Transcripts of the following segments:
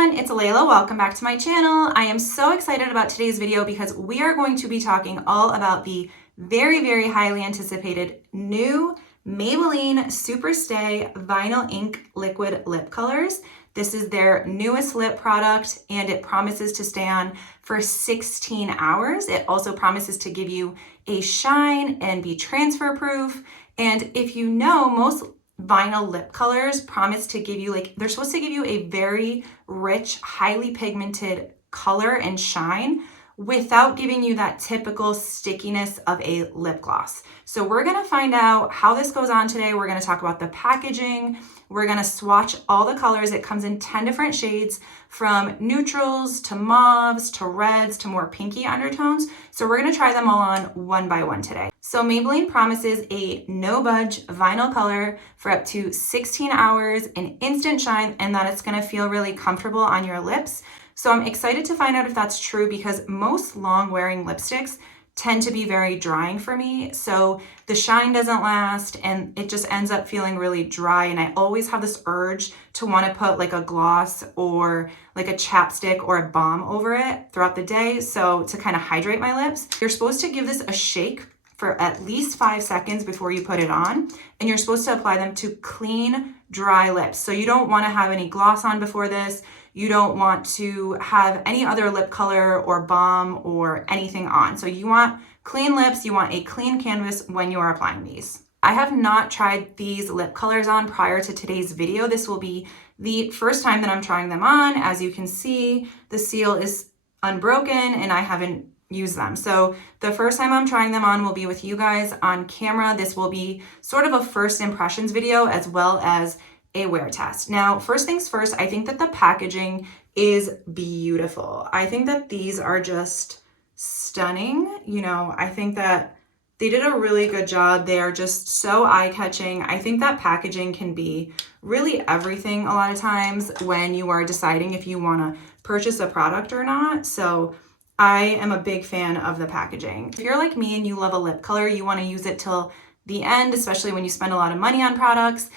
everyone, it's Layla. Welcome back to my channel. I am so excited about today's video because we are going to be talking all about the very highly anticipated new Maybelline Superstay Vinyl Ink Liquid Lip Colors. This is their newest lip product and it promises to stay on for 16 hours. It also promises to give you a shine and be transfer proof. And if you know, most vinyl lip colors promise to give you, they're supposed to give you a very rich, highly pigmented color and shine without giving you that typical stickiness of a lip gloss. So we're gonna find out how this goes on today. We're gonna talk about the packaging. We're gonna swatch all the colors. It comes in 10 different shades, from neutrals to mauves to reds to more pinky undertones. So we're gonna try them all on one by one today. So Maybelline promises a no budge vinyl color for up to 16 hours, an instant shine, and that it's gonna feel really comfortable on your lips. So I'm excited to find out if that's true because most long wearing lipsticks tend to be very drying for me. So the shine doesn't last and it just ends up feeling really dry. And I always have this urge to want to put like a gloss or like a chapstick or a balm over it throughout the day. So to kind of hydrate my lips, you're supposed to give this a shake for at least 5 seconds before you put it on. And you're supposed to apply them to clean, dry lips. So you don't want to have any gloss on before this. You don't want to have any other lip color or balm or anything on. So you want clean lips, you want a clean canvas when you are applying these. I have not tried these lip colors on prior to today's video. This will be the first time that I'm trying them on. As you can see, the seal is unbroken and I haven't used them. So the first time I'm trying them on will be with you guys on camera. This will be sort of a first impressions video as well as a wear test. Now, first things first, I think that the packaging is beautiful. I think that these are just stunning. You know, I think that they did a really good job. They are just so eye-catching. I think that packaging can be really everything a lot of times when you are deciding if you want to purchase a product or not. So I am a big fan of the packaging. If you're like me and you love a lip color, you want to use it till the end, especially when you spend a lot of money on products.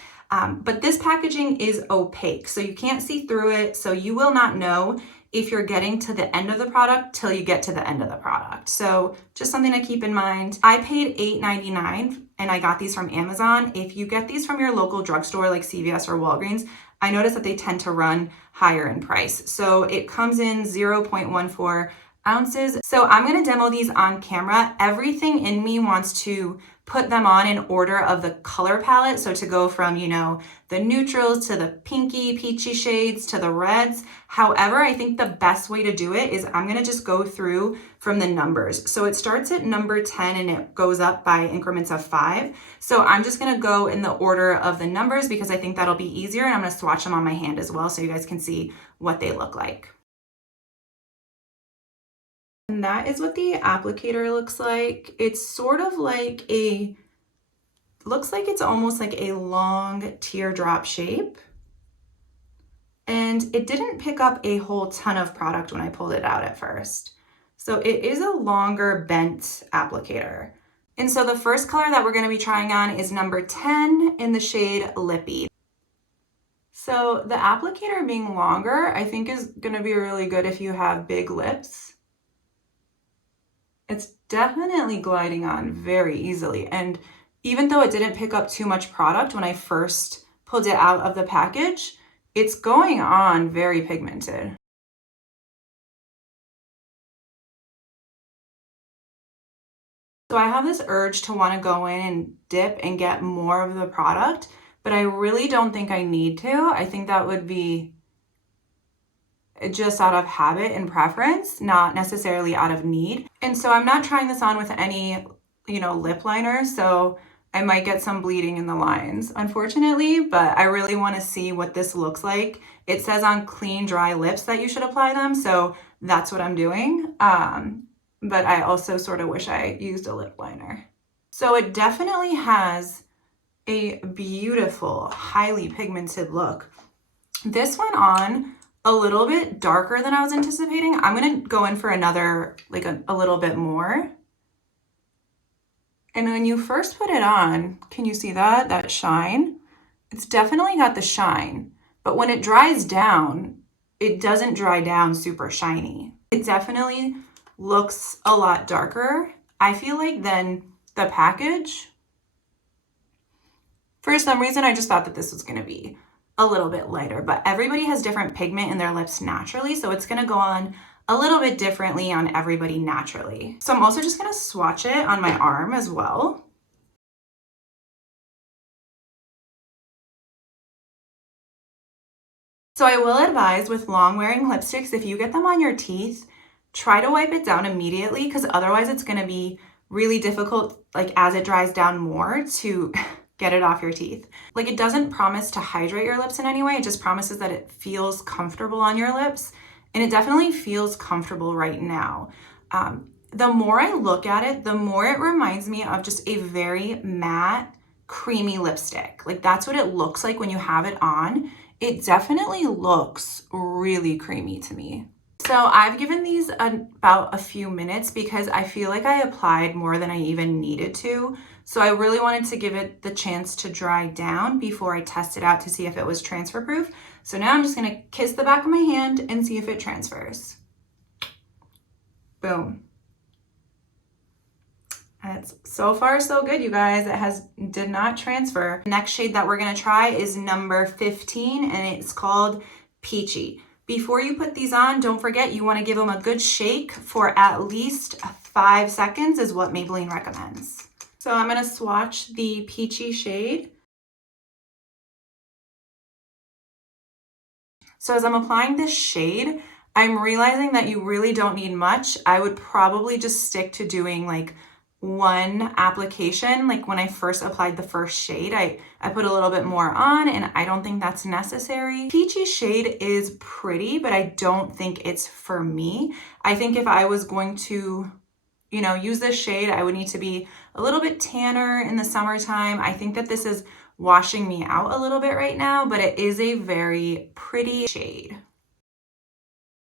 But this packaging is opaque, so you can't see through it. So you will not know if you're getting to the end of the product till you get to the end of the product. So just something to keep in mind. I paid $8.99 and I got these from Amazon. If you get these from your local drugstore like CVS or Walgreens, I noticed that they tend to run higher in price. So it comes in 0.14 ounces. So I'm going to demo these on camera. Everything in me wants to put them on in order of the color palette. So to go from, you know, the neutrals to the pinky, peachy shades to the reds. However, I think the best way to do it is I'm going to just go through from the numbers. So it starts at number 10 and it goes up by increments of 5. So I'm just going to go in the order of the numbers because I think that'll be easier. And I'm going to swatch them on my hand as well so you guys can see what they look like. And that is what the applicator looks like. It's sort of like looks like it's almost like a long teardrop shape. And it didn't pick up a whole ton of product when I pulled it out at first. So it is a longer bent applicator. And so the first color that we're going to be trying on is number 10 in the shade Lippy. So the applicator being longer, I think is going to be really good if you have big lips. It's definitely gliding on very easily. And even though it didn't pick up too much product when I first pulled it out of the package, it's going on very pigmented. So I have this urge to want to go in and dip and get more of the product, but I really don't think I need to. I think that would be just out of habit and preference, not necessarily out of need. And so I'm not trying this on with any, lip liner. So I might get some bleeding in the lines, unfortunately, but I really want to see what this looks like. It says on clean, dry lips that you should apply them. So that's what I'm doing. But I also sort of wish I used a lip liner. So it definitely has a beautiful, highly pigmented look. This went on a little bit darker than I was anticipating. I'm going to go in for another, a little bit more. And when you first put it on, can you see that shine? It's definitely got the shine, but when it dries down, it doesn't dry down super shiny. It definitely looks a lot darker, I feel like, than the package. For some reason, I just thought that this was going to be a little bit lighter, but everybody has different pigment in their lips naturally, so it's going to go on a little bit differently on everybody naturally. So I'm also just going to swatch it on my arm as well. So I will advise with long wearing lipsticks, if you get them on your teeth, try to wipe it down immediately, because otherwise it's going to be really difficult, like as it dries down more, to get it off your teeth. Like, it doesn't promise to hydrate your lips in any way. It just promises that it feels comfortable on your lips. And it definitely feels comfortable right now. The more I look at it, the more it reminds me of just a very matte, creamy lipstick. Like, that's what it looks like when you have it on. It definitely looks really creamy to me. So I've given these about a few minutes because I feel like I applied more than I even needed to. So I really wanted to give it the chance to dry down before I test it out to see if it was transfer proof. So now I'm just gonna kiss the back of my hand and see if it transfers. Boom. That's so far so good, you guys. It did not transfer. Next shade that we're gonna try is number 15, and it's called Peachy. Before you put these on, don't forget you wanna give them a good shake for at least 5 seconds is what Maybelline recommends. So I'm gonna swatch the Peachy shade. So as I'm applying this shade, I'm realizing that you really don't need much. I would probably just stick to doing like one application. Like when I first applied the first shade, I put a little bit more on, and I don't think that's necessary. Peachy shade is pretty, but I don't think it's for me. I think if I was going to, you know, use this shade, I would need to be a little bit tanner in the summertime. I think that this is washing me out a little bit right now, but it is a very pretty shade.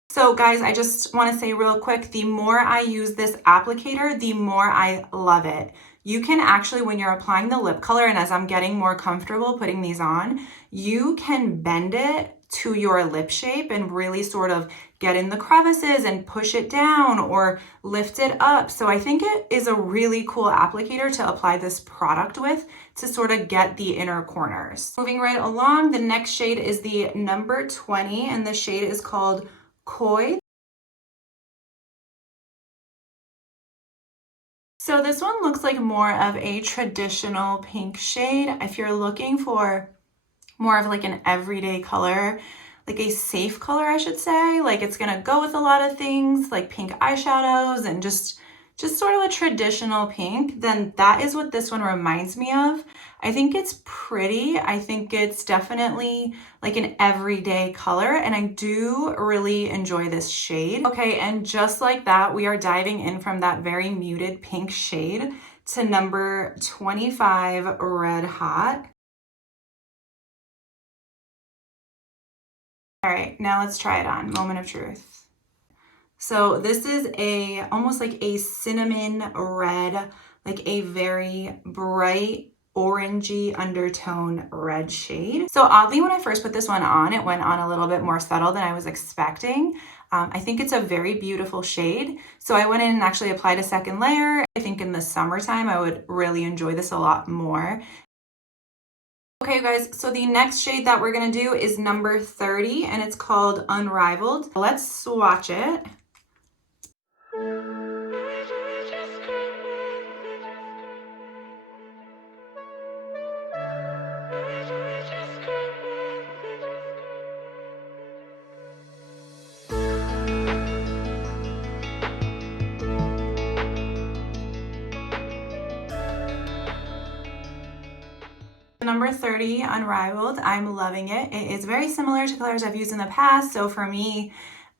So guys, I just want to say real quick, the more I use this applicator, the more I love it. You can actually, when you're applying the lip color, and as I'm getting more comfortable putting these on, you can bend it to your lip shape and really sort of get in the crevices and push it down or lift it up. So I think it is a really cool applicator to apply this product with to sort of get the inner corners. Moving right along, the next shade is the number 20, and the shade is called Koi. So this one looks like more of a traditional pink shade. If you're looking for more of like an everyday color, like a safe color, I should say, like it's gonna go with a lot of things like pink eyeshadows and just sort of a traditional pink, then that is what this one reminds me of. I think it's pretty. I think it's definitely like an everyday color, and I do really enjoy this shade. Okay, and just like that, we are diving in from that very muted pink shade to number 25, Red Hot. All right, now let's try it on. Moment of truth. So this is almost like a cinnamon red, like a very bright orangey undertone red shade. So oddly, when I first put this one on, it went on a little bit more subtle than I was expecting. I think it's a very beautiful shade. So I went in and actually applied a second layer. I think in the summertime, I would really enjoy this a lot more. Okay, guys, so the next shade that we're gonna do is number 30, and it's called Unrivaled. Let's swatch it. Number 30, Unrivaled. I'm loving it. It is very similar to colors I've used in the past, so for me,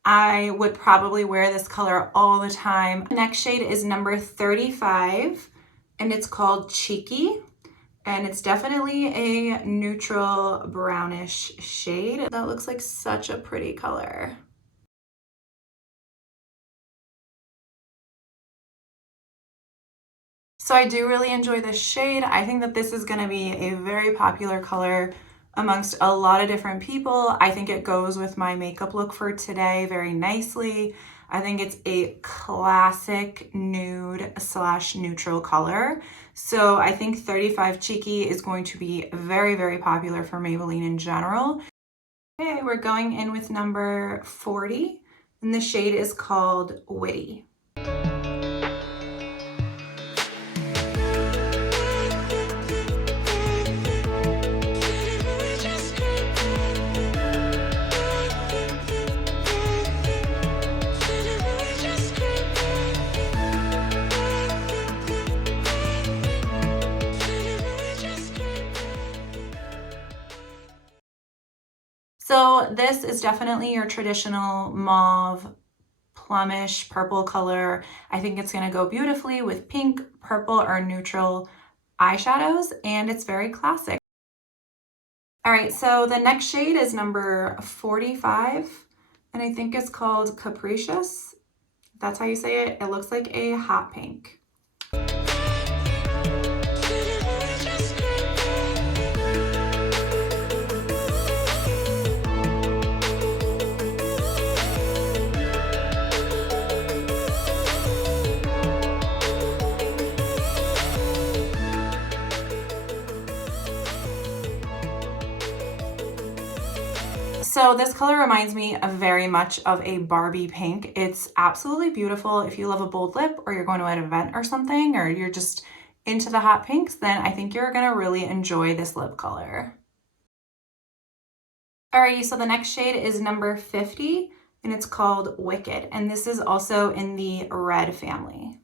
I would probably wear this color all the time. The next shade is number 35, and it's called Cheeky, and it's definitely a neutral brownish shade. That looks like such a pretty color. So I do really enjoy this shade. I think that this is gonna be a very popular color amongst a lot of different people. I think it goes with my makeup look for today very nicely. I think it's a classic nude / neutral color. So I think 35 Cheeky is going to be very, very popular for Maybelline in general. Okay, we're going in with number 40, and the shade is called Witty. So this is definitely your traditional mauve, plumish, purple color. I think it's gonna go beautifully with pink, purple, or neutral eyeshadows, and it's very classic. All right, so the next shade is number 45, and I think it's called Capricious. That's how you say it. It looks like a hot pink. So this color reminds me of very much of a Barbie pink. It's absolutely beautiful. If you love a bold lip, or you're going to an event or something, or you're just into the hot pinks, then I think you're gonna really enjoy this lip color. Alrighty, so the next shade is number 50, and it's called Wicked, and this is also in the red family.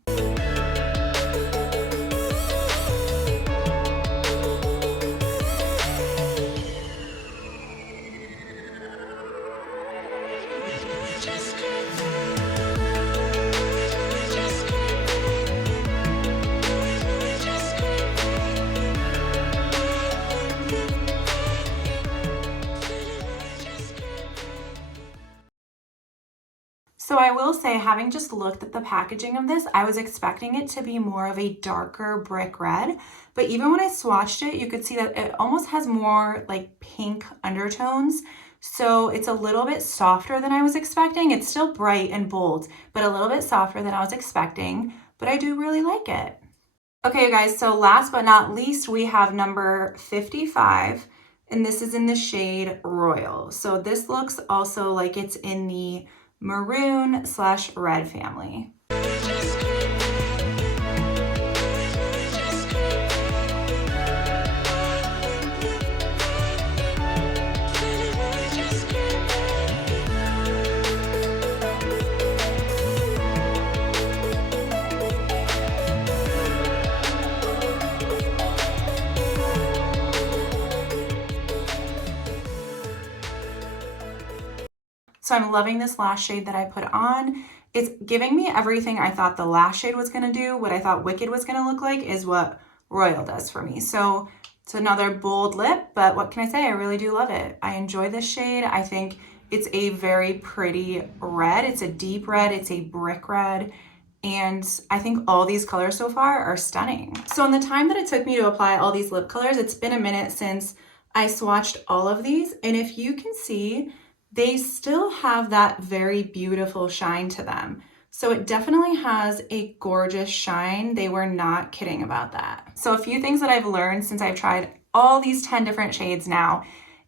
So I will say, having just looked at the packaging of this, I was expecting it to be more of a darker brick red, but even when I swatched it, you could see that it almost has more like pink undertones. So it's a little bit softer than I was expecting. It's still bright and bold, but a little bit softer than I was expecting, but I do really like it. Okay, you guys, so last but not least, we have number 55, and this is in the shade Royal. So this looks also like it's in the maroon / red family. So I'm loving this last shade that I put on. It's giving me everything I thought the last shade was gonna do. What I thought Wicked was gonna look like is what Royal does for me. So it's another bold lip, but what can I say? I really do love it. I enjoy this shade. I think it's a very pretty red. It's a deep red, it's a brick red. And I think all these colors so far are stunning. So in the time that it took me to apply all these lip colors, it's been a minute since I swatched all of these. And if you can see, they still have that very beautiful shine to them. So it definitely has a gorgeous shine. They were not kidding about that. So a few things that I've learned since I've tried all these 10 different shades now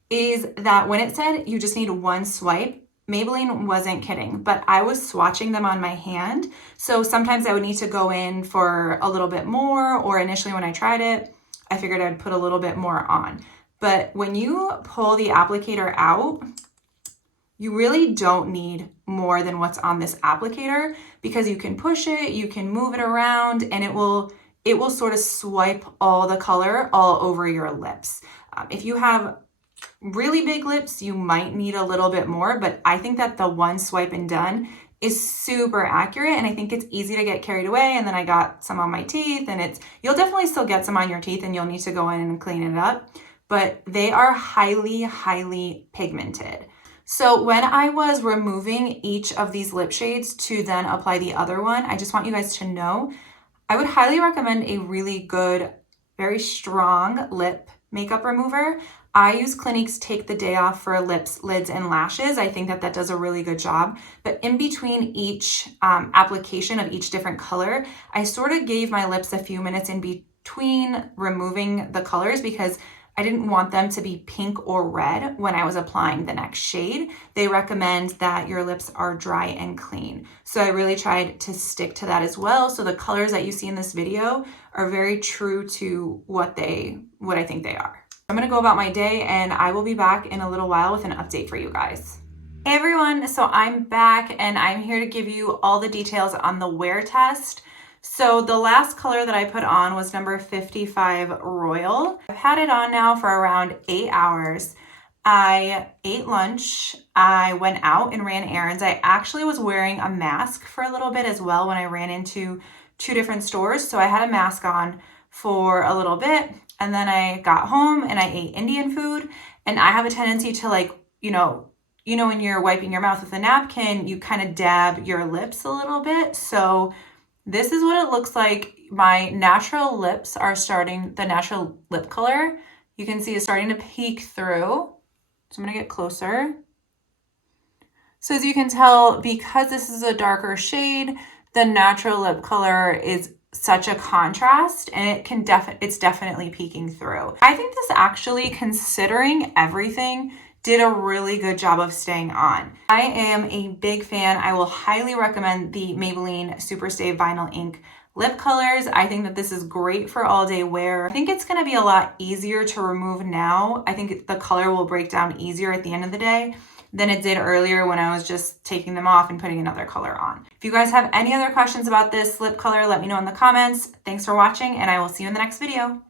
is that when it said you just need one swipe, Maybelline wasn't kidding, but I was swatching them on my hand. So sometimes I would need to go in for a little bit more, or initially when I tried it, I figured I'd put a little bit more on. But when you pull the applicator out, you really don't need more than what's on this applicator, because you can push it, you can move it around, and it will sort of swipe all the color all over your lips. If you have really big lips, you might need a little bit more, but I think that the one swipe and done is super accurate, and I think it's easy to get carried away. And then I got some on my teeth, and you'll definitely still get some on your teeth, and you'll need to go in and clean it up, but they are highly, highly pigmented. So when I was removing each of these lip shades to then apply the other one, I just want you guys to know, I would highly recommend a really good, very strong lip makeup remover. I use Clinique's Take the Day Off for lips, lids, and lashes. I think that does a really good job. But in between each application of each different color, I sort of gave my lips a few minutes in between removing the colors because I didn't want them to be pink or red when I was applying the next shade. They recommend that your lips are dry and clean. So I really tried to stick to that as well. So the colors that you see in this video are very true to what I think they are. I'm gonna go about my day and I will be back in a little while with an update for you guys. Hey everyone, so I'm back and I'm here to give you all the details on the wear test. So the last color that I put on was number 55 Royal. I've had it on now for around 8 hours. I ate lunch, I went out and ran errands. I actually was wearing a mask for a little bit as well when I ran into 2 different stores. So I had a mask on for a little bit and then I got home and I ate Indian food. And I have a tendency to when you're wiping your mouth with a napkin, you kind of dab your lips a little bit. So this is what it looks like. My natural lips are starting, the natural lip color, you can see is starting to peek through. So I'm gonna get closer. So as you can tell, because this is a darker shade, the natural lip color is such a contrast and it's definitely peeking through. I think this actually, considering everything, did a really good job of staying on. I am a big fan. I will highly recommend the Maybelline Superstay Vinyl Ink Lipcolors. I think that this is great for all day wear. I think it's gonna be a lot easier to remove now. I think the color will break down easier at the end of the day than it did earlier when I was just taking them off and putting another color on. If you guys have any other questions about this lip color, let me know in the comments. Thanks for watching and I will see you in the next video.